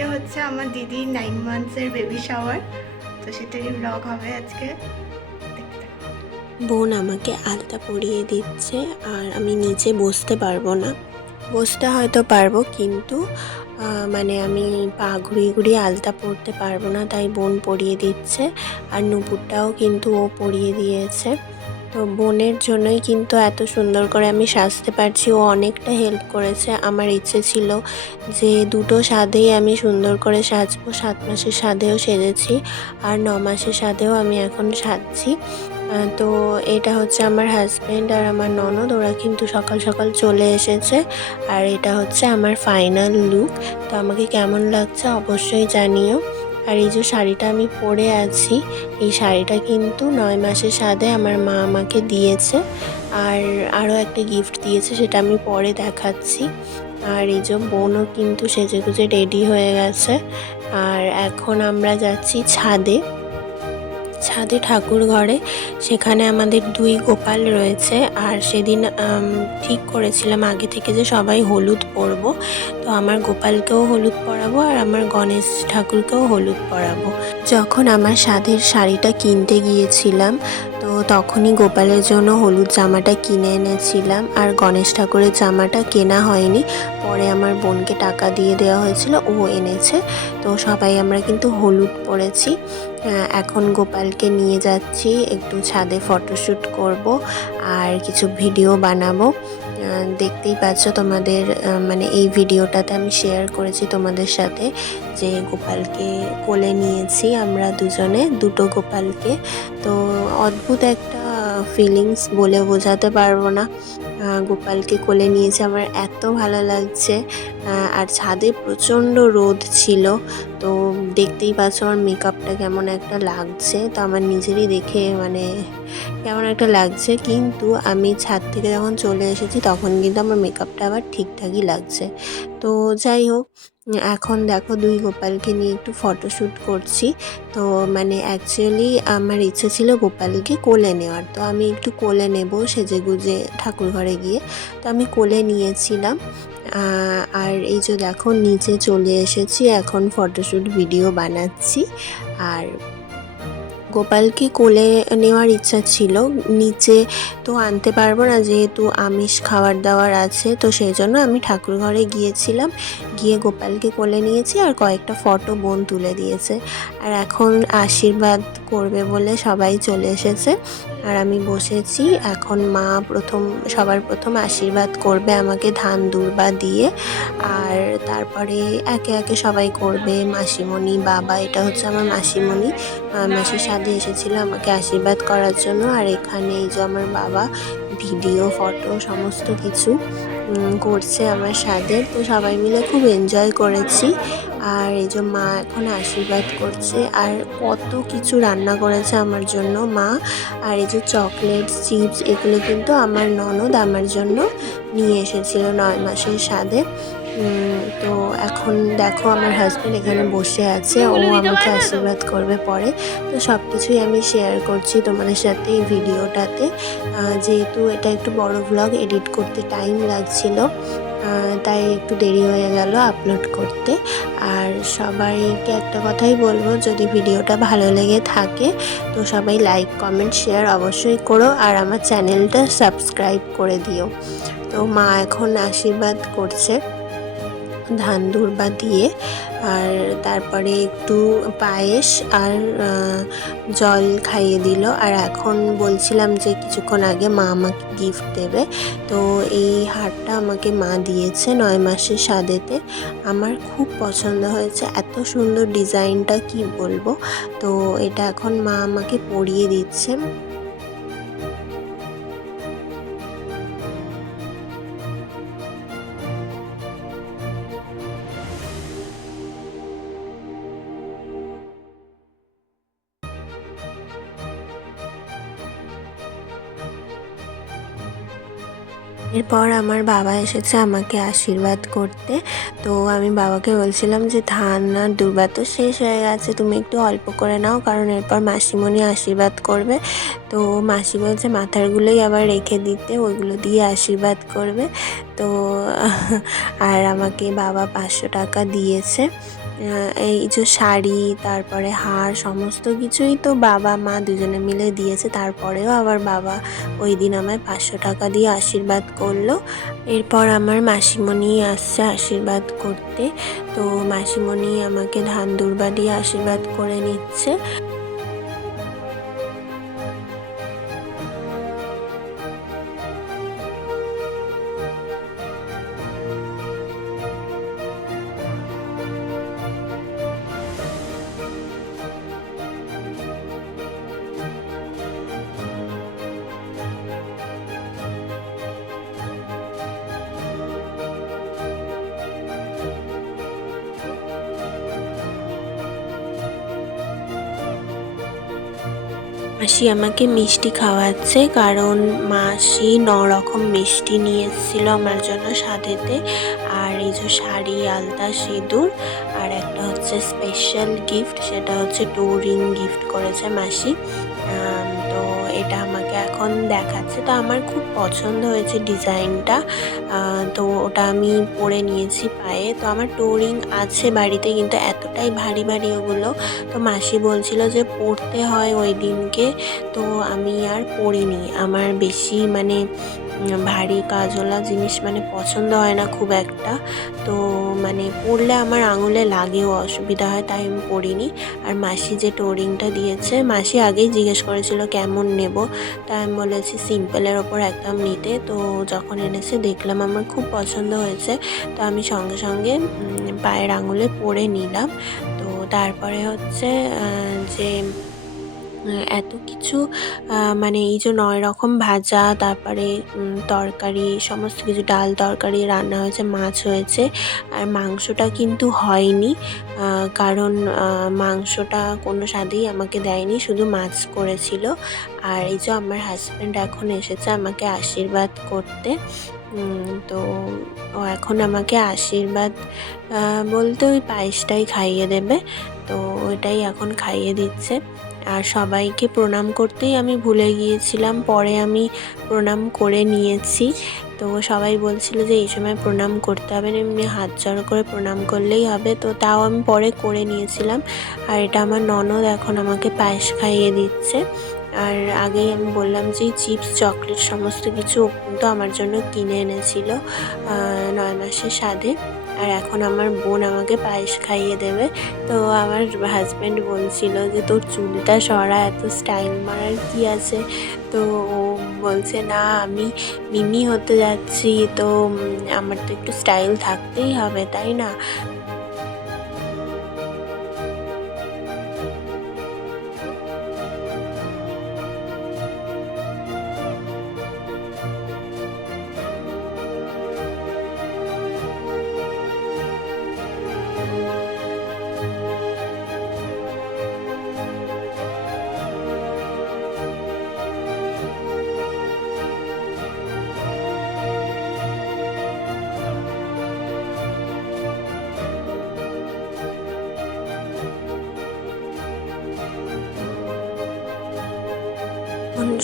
আজকে হচ্ছে আমার দিদি নাইন মান্থসের বেবি শাওয়ার তো সেটারই ব্লগ হবে আজকে। বোন আমাকে আলতা পরিয়ে দিচ্ছে আর আমি নিচে বসতে পারব না। বসতে হয়তো পারব কিন্তু মানে আমি পা ঘুরিয়ে ঘুরিয়ে আলতা পরতে পারব না, তাই বোন পরিয়ে দিচ্ছে। আর নুপুরটাও কিন্তু ও পরিয়ে দিয়েছে। তো বোনের জন্যই কিন্তু এত সুন্দর করে আমি সাজতে পারছি। ও অনেকটা হেল্প করেছে, আমার ইচ্ছে ছিল যে দুটো স্বাদেই আমি সুন্দর করে সাজবো। সাত মাসের স্বাদেও সেজেছি আর ন মাসের স্বাদেও আমি এখন সাজছি। তো এটা হচ্ছে আমার হাজব্যান্ড আর আমার ননদ, ওরা কিন্তু সকাল সকাল চলে এসেছে আর এটা হচ্ছে আমার ফাইনাল লুক তো আমাকে কেমন লাগছে অবশ্যই জানিও। আর এই যে শাড়িটা আমি পরে আছি, এই শাড়িটা কিন্তু নয় মাসের সাথে আমার মা আমাকে দিয়েছে। আর আরও একটা গিফট দিয়েছে, সেটা আমি পরে দেখাচ্ছি। আর এই যে বোনও কিন্তু সেজে গুজে রেডি হয়ে গেছে। আর এখন আমরা যাচ্ছি ছাদে। ছাদে ঠাকুর ঘরে, সেখানে আমাদের দুই গোপাল রয়েছে। আর সেদিন ঠিক করেছিলাম আগে থেকে যে সবাই হলুদ পরব। তো আমার গোপালকেও হলুদ পরাবো আর আমার গণেশ ঠাকুরকেও হলুদ পরাবো। যখন আমার সাধের শাড়িটা কিনতে গিয়েছিলাম তখনই গোপালের জন্য হলুদ জামাটা কিনে এনেছিলাম আর গণেশ ঠাকুরের জামাটা কেনা হয়নি। পরে আমার বোনকে টাকা দিয়ে দেওয়া হয়েছিল, ও এনেছে। তো সবাই আমরা কিন্তু হলুদ পরেছি। এখন গোপালকে নিয়ে যাচ্ছি, একটু ছাদে ফটোশ্যুট করব আর কিছু ভিডিও বানাবো। দেখতেই পাচ্ছ তোমাদের মানে এই ভিডিওটাতে আমি শেয়ার করেছি তোমাদের সাথে যে গোপালকে কোলে নিয়েছি আমরা দুজনে, দুটো গোপালকে। তো অদ্ভুত একটা ফিলিংস বলে বোঝাতে পারব না। গোপালকে কোলে নিয়েছে, আমার এত ভালো লাগছে। আর ছাদে প্রচণ্ড রোদ ছিল, তো দেখতেই পাচ্ছ আমার মেকআপটা কেমন একটা লাগছে। তো আমার নিজেরই দেখে মানে কেমন একটা লাগছে, কিন্তু আমি ছাদ থেকে যখন চলে এসেছি, তখন কিন্তু আমার মেকআপটা আবার ঠিকঠাকই লাগছে। তো যাই হোক, এখন দেখো দুই গোপালকে নিয়ে একটু ফটোশ্যুট করছি। তো মানে অ্যাকচুয়ালি আমার ইচ্ছে ছিল গোপালকে কোলে নেওয়ার। তো আমি একটু কোলে নেব সেজে গুজে ঠাকুর ঘরে গিয়ে। তো আমি কোলে নিয়েছিলাম। আর এই যে দেখো, নিচে চলে এসেছি, এখন ফটোশ্যুট ভিডিও বানাচ্ছি। আর গোপালকে কোলে নেওয়ার ইচ্ছা ছিল, নিচে তো আনতে পারব না, যেহেতু আমিষ খাবার দাবার আছে, তো সেই জন্য আমি ঠাকুর ঘরে গিয়েছিলাম, গিয়ে গোপালকে কোলে নিয়েছি আর কয়েকটা ফটো বোন তুলে দিয়েছে। আর এখন আশীর্বাদ করবে বলে সবাই চলে এসেছে। আর আমি বসেছি। এখন মা প্রথম, সবার প্রথম আশীর্বাদ করবে আমাকে ধান, দুর্বা দিয়ে। আর তারপরে একে একে সবাই করবে, মাসিমণি, বাবা, এটা হচ্ছে আমার মাসিমণি। মাসির সাথে এসেছিল আমাকে আশীর্বাদ করার জন্য। আর এখানে এই যে আমার বাবা, ভিডিও, ফটো, সমস্ত কিছু করছে আমার সাথে। তো সবাই মিলে খুব এনজয় করেছি। আর এই যে মা এখন আশীর্বাদ করছে আর কত কিছু রান্না করেছে আমার জন্য মা। আর এই যে চকলেট চিপস এগুলো কিন্তু আমার ননদ আমার জন্য নিয়ে এসেছিল নয় মাসের স্বাদে। তো এখন দেখো আমার হাজব্যান্ড এখানে বসে আছে ও আমাকে আশীর্বাদ করবে পরে। তো সব কিছুই আমি শেয়ার করছি তোমাদের সাথে এই ভিডিওটাতে যেহেতু এটা একটু বড় ব্লগ এডিট করতে টাইম লাগছিল। তাই একটু দেরি হয়ে গেল আপলোড করতে। আর সবাইকে একটা কথাই বলব, যদি ভিডিওটা ভালো লেগে থাকে, তো সবাই লাইক কমেন্ট শেয়ার অবশ্যই করো আর আমার চ্যানেলটা সাবস্ক্রাইব করে দিও। তো মা এখন আশীর্বাদ করছে। ধান দুর্বা দিয়ে আর তারপরে একটু পায়েস আর জল খাইয়ে দিল। আর এখন বলছিলাম যে কিছুক্ষণ আগে মা আমাকে গিফট দেবে। তো এই হারটা আমাকে মা দিয়েছে নয় মাসের স্বাদেতে আমার খুব পছন্দ হয়েছে। এত সুন্দর ডিজাইনটা কি বলব? তো এটা এখন মা আমাকে পরিয়ে দিচ্ছে। এরপর আমার বাবা এসেছে আমাকে আশীর্বাদ করতে। তো আমি বাবাকে বলছিলাম যে, ধান আর দুর্বা তো শেষ হয়ে গেছে, তুমি একটু অল্প করে নাও। কারণ এরপর মাসিমণি আশীর্বাদ করবে। তো মাসি বলছে মাথারগুলোই আবার রেখে দিতে, ওইগুলো দিয়ে আশীর্বাদ করবে। তো, আর আমাকে বাবা পাঁচশো টাকা দিয়েছে। এই যে শাড়ি, তারপরে হার, সমস্ত কিছুই তো বাবা, মা দুজনে মিলে দিয়েছে। তারপরেও আবার বাবা ওই দিন আমায় পাঁচশো টাকা দিয়ে আশীর্বাদ করল। এরপর আমার মাসিমণি আসছে আশীর্বাদ করতে। তো মাসিমণি আমাকে ধান দুর্বা দিয়ে আশীর্বাদ করে নিচ্ছে। মাসি আমাকে মিষ্টি খাওয়াচ্ছে কারণ মাসি ন রকম মিষ্টি নিয়ে এসেছিল আমার জন্য সাথেতে আর এই যে শাড়ি, আলতা, সিঁদুর, আর একটা হচ্ছে স্পেশাল গিফট সেটা হচ্ছে টু রিং গিফট করেছে মাসি। তো এটা আমাকে এখন দেখাচ্ছে। তো আমার খুব পছন্দ হয়েছে ডিজাইনটা। তো ওটা আমি পরে নিয়েছি পায়ে। তো আমার টোরিং আছে বাড়িতে কিন্তু এতটাই ভারী ভারী ওগুলো। তো মাসি বলছিল যে পড়তে হয় ওই দিনকে। তো আমি আর পড়িনি আমার বেশি মানে ভারী কাজওয়ালা জিনিস মানে পছন্দ হয় না খুব একটা। তো মানে পরলে আমার আঙুলে লাগেও, অসুবিধা হয় তাই আমি পরিনি। আর মাসি যে টোরিংটা দিয়েছে, মাসি আগেই জিজ্ঞেস করেছিল কেমন নেব। তাই আমি বলেছি, সিম্পলের ওপর একদম নিতে। তো যখন এনেছে দেখলাম আমার খুব পছন্দ হয়েছে। তো আমি সঙ্গে সঙ্গে পায়ের আঙুলে পরে নিলাম। তো তারপরে হচ্ছে যে এত কিছু মানে এই যে নয় রকম ভাজা, তারপরে তরকারি, সমস্ত কিছু, ডাল তরকারি, রান্না হয়েছে, মাছ হয়েছে, আর মাংসটা কিন্তু হয়নি কারণ মাংসটা কোনো স্বাদেই আমাকে দেয়নি, শুধু মাছ করেছিল, আর এই যে আমার হাজব্যান্ড এখন এসেছে আমাকে আশীর্বাদ করতে তো ও এখন আমাকে আশীর্বাদ বলতে ওই পায়েসটাই খাইয়ে দেবে, তো ওইটাই এখন খাইয়ে দিচ্ছে। আর সবাইকে প্রণাম করতেই আমি ভুলে গিয়েছিলাম, পরে আমি প্রণাম করে নিয়েছি। তো সবাই বলছিল যে, এই সময় প্রণাম করতে হবে না, এমনি হাত জড়ো করে প্রণাম করলেই হবে। তো তাও আমি পরে করে নিয়েছিলাম। আর এটা আমার ননদ এখন আমাকে পায়েস খাইয়ে দিচ্ছে। আর আগেই আমি বললাম যে, চিপস, চকলেট, সমস্ত কিছু কিন্তু আমার জন্য কিনে এনেছিল নয় মাসের স্বাদে। আর এখন আমার বোন আমাকে পায়েস খাইয়ে দেবে। তো আমার হাজব্যান্ড বলছিল যে, তোর চুলটা সরা, এত স্টাইল মারার কি আছে? তো ও বলছে, না, আমি মিমি হতে যাচ্ছি, তো আমার তো একটু স্টাইল থাকতেই হবে, তাই না?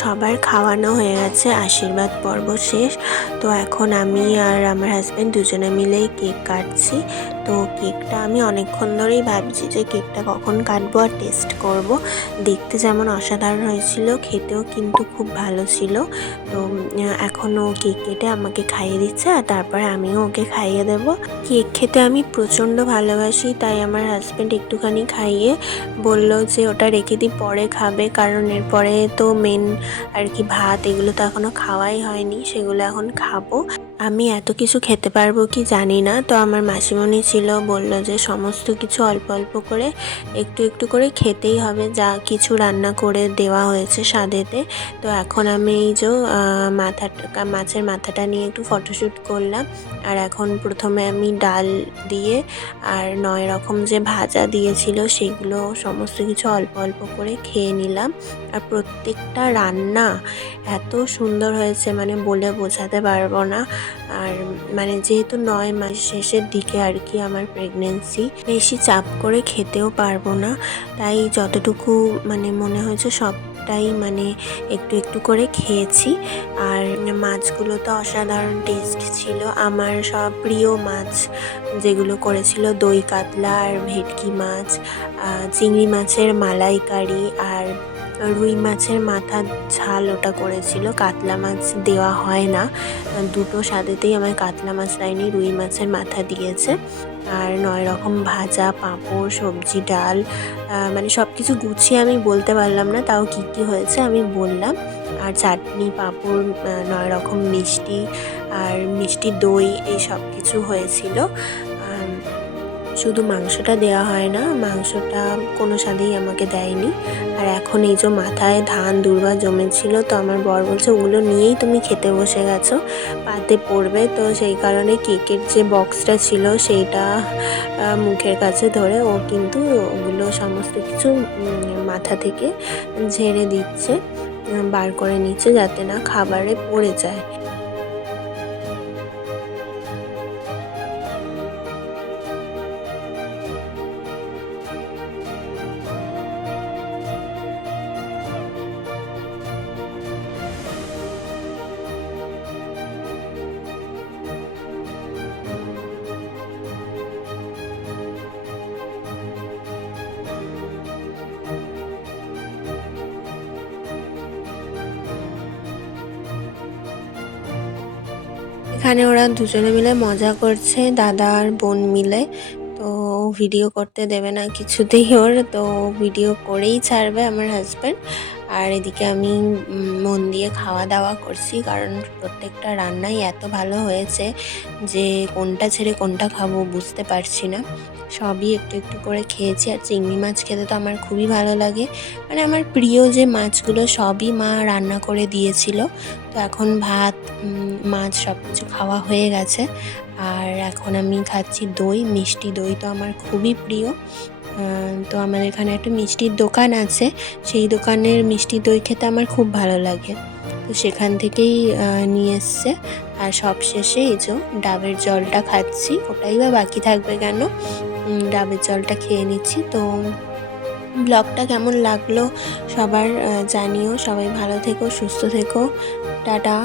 সবার খাওয়ানো হয়ে গেছে, আশীর্বাদ পর্ব শেষ। তো এখন আমি আর আমার হাজব্যান্ড দুজনে মিলেই কেক কাটছি। তো কেকটা আমি অনেকক্ষণ ধরেই ভাবছি যে কেকটা কখন কাটবো আর টেস্ট করব। দেখতে যেমন অসাধারণ হয়েছিল খেতেও কিন্তু খুব ভালো ছিল। তো উম, এখন ও কেক কেটে আমাকে খাইয়ে দিচ্ছে আর তারপরে আমিও ওকে খাইয়ে দেব। কেক খেতে আমি প্রচণ্ড ভালোবাসি তাই আমার হাজব্যান্ড একটুখানি খাইয়ে বলল যে ওটা রেখে দিই পরে খাবে। কারণ এরপরে তো মেন আর কি ভাত এগুলো তো এখনও খাওয়াই হয়নি সেগুলো এখন খাব। আমি এত কিছু খেতে পারব কি জানি না। তো আমার মাসিমণি ছিল, বলল যে সমস্ত কিছু অল্প অল্প করে, একটু একটু করে খেতেই হবে। যা কিছু রান্না করে দেওয়া হয়েছে স্বাদেতে। তো এখন আমি এই যে মাথাটা মাছের মাথাটা নিয়ে একটু ফটোশ্যুট করলাম। আর এখন প্রথমে আমি ডাল দিয়ে, আর নয় রকম যে ভাজা দিয়েছিল সেগুলো সমস্ত কিছু অল্প অল্প করে খেয়ে নিলাম। আর প্রত্যেকটা রান্না এত সুন্দর হয়েছে মানে বলে বোঝাতে পারব না। আর মানে যেহেতু নয় মাস শেষের দিকে আর কি আমার প্রেগনেন্সি বেশি চাপ করে খেতেও পারব না। তাই যতটুকু মানে মনে হয়েছে সব সবটাই মানে একটু একটু করে খেয়েছি। আর মাছগুলো তো অসাধারণ টেস্ট ছিল। আমার সব প্রিয় মাছ যেগুলো করেছিল, দই কাতলা আর ভেটকি মাছ চিংড়ি মাছের মালাইকারি আর রুই মাছের মাথার ঝাল ওটা করেছিল। কাতলা মাছ দেওয়া হয় না। দুটো স্বাদেতেই আমার কাতলা মাছ দেয়নি রুই মাছের মাথা দিয়েছে। আর নয় রকম ভাজা, পাঁপড়, সবজি, ডাল মানে সব কিছু গুছিয়ে আমি বলতে পারলাম না তাও কী কী হয়েছে আমি বললাম। আর চাটনি, পাঁপড় নয় রকম মিষ্টি, আর মিষ্টি দই এই সব কিছু হয়েছিল। শুধু মাংসটা দেওয়া হয় না, মাংসটা কোনো স্বাদেই আমাকে দেয়নি। আর এখন এই যে মাথায় ধান দুর্বা জমেছিল, তো আমার বর বলছে, ওগুলো নিয়েই তুমি খেতে বসে গেছো, পাতে পড়বে। তো সেই কারণে কেকের যে বক্সটা ছিল, সেইটা মুখের কাছে ধরে ও কিন্তু ওগুলো সমস্ত কিছু মাথা থেকে ঝেড়ে দিচ্ছে, বার করে নিচ্ছে যাতে না খাবারে পড়ে যায়। এখানে ওরা দুজনে মিলে মজা করছে, দাদা আর বোন মিলে। তো ভিডিও করতে দেবে না কিছুতেই ওর, তো ভিডিও করেই ছাড়বে আমার হাজব্যান্ড আর এদিকে আমি মন দিয়ে খাওয়া দাওয়া করছি কারণ প্রত্যেকটা রান্নাই এত ভালো হয়েছে যে কোনটা ছেড়ে কোনটা খাব বুঝতে পারছি না। সবই একটু একটু করে খেয়েছি আর চিংড়ি মাছ খেতে তো আমার খুবই ভালো লাগে। মানে আমার প্রিয় যে মাছগুলো সবই মা রান্না করে দিয়েছিল। তো এখন ভাত মাছ সব কিছু খাওয়া হয়ে গেছে। আর এখন আমি খাচ্ছি দই, মিষ্টি দই তো আমার খুবই প্রিয়। তো আমার এখানে একটা মিষ্টির দোকান আছে। সেই দোকানের মিষ্টি দই খেতে আমার খুব ভালো লাগে। তো সেখান থেকেই নিয়ে এসছে। আর সব শেষে এই যে ডাবের জলটা খাচ্ছি, ওটাই বা বাকি থাকবে কেন? ডাবের জলটা খেয়ে নিচ্ছি। তো ব্লগটা কেমন লাগল সবার জানিও। সবাই ভালো থেকো, সুস্থ থেকো। টাটা।